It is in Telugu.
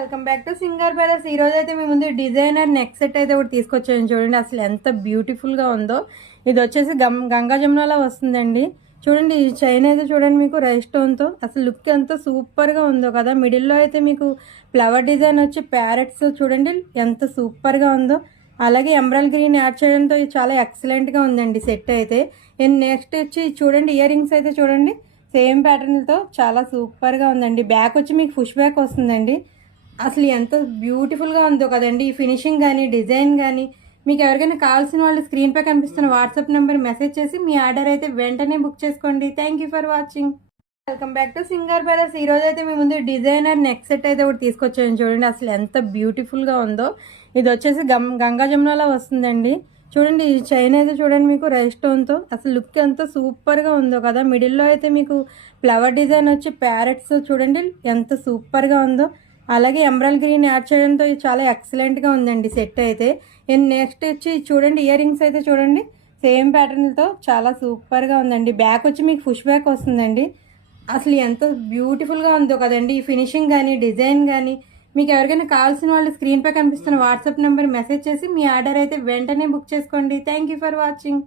Welcome back to singer palace. ఈ రోజు అయితే మీ ముందు డిజైనర్ నెక్ సెట్ అయితే ఒకటి తీసుకొచ్చాను. చూడండి అసలు ఎంత బ్యూటిఫుల్ గా ఉందో. ఇది వచ్చేసి గంగా జమునాలో వస్తుందండి. చూడండి ఈ చైన్ అయితే చూడండి మీకు రైస్ స్టోన్ తో అసలు లుక్ ఎంత సూపర్ గా ఉందో కదా. మిడిల్ లో అయితే మీకు ఫ్లవర్ డిజైన్ వచ్చి ప్యారెట్స్ చూడండి ఎంత సూపర్ గా ఉందో. అలాగే ఎమరాల్డ్ గ్రీన్ యాడ్ చేయడంతో ఇది చాలా ఎక్సలెంట్ గా ఉందండి సెట్ అయితే. నెక్స్ట్ వచ్చి చూడండి ఇయర్ రింగ్స్ అయితే చూడండి సేమ్ ప్యాటర్న్తో చాలా సూపర్ గా ఉందండి. బ్యాక్ వచ్చి మీకు పుష్ బ్యాక్ వస్తుందండి. అసలు ఎంత బ్యూటిఫుల్గా ఉందో కదండి. ఈ ఫినిషింగ్ కానీ డిజైన్ కానీ మీకు ఎవరికైనా కావాల్సిన వాళ్ళు స్క్రీన్ పై కనిపిస్తున్న వాట్సాప్ నెంబర్ మెసేజ్ చేసి మీ ఆర్డర్ అయితే వెంటనే బుక్ చేసుకోండి. Thank you for watching. Welcome back to singer palace. ఈ రోజు అయితే మీ ముందు డిజైనర్ నెక్ సెట్ అయితే ఒకటి తీసుకొచ్చాను. చూడండి అసలు ఎంత బ్యూటిఫుల్గా ఉందో. ఇది వచ్చేసి గంగా జమునాలో వస్తుందండి. చూడండి ఈ చైన్ అయితే చూడండి మీకు రైస్ స్టోన్తో అసలు లుక్ ఎంత సూపర్గా ఉందో కదా. మిడిల్లో అయితే మీకు ఫ్లవర్ డిజైన్ వచ్చి ప్యారెట్స్ చూడండి ఎంత సూపర్గా ఉందో. అలాగే ఎమరాల్డ్ గ్రీన్ యాడ్ చేయడంతో ఇది చాలా ఎక్సలెంట్గా ఉందండి సెట్ అయితే. నెక్స్ట్ వచ్చి చూడండి ఇయర్ రింగ్స్ అయితే చూడండి సేమ్ ప్యాటర్న్తో చాలా సూపర్గా ఉందండి. బ్యాక్ వచ్చి మీకు పుష్ బ్యాక్ వస్తుందండి. అసలు ఎంత బ్యూటిఫుల్గా ఉందో కదండి. ఈ ఫినిషింగ్ కానీ డిజైన్ కానీ మీకు ఎవరికైనా కావాల్సిన వాళ్ళు స్క్రీన్ పై కనిపిస్తున్న వాట్సాప్ నెంబర్ మెసేజ్ చేసి మీ ఆర్డర్ అయితే వెంటనే బుక్ చేసుకోండి. Thank you for watching.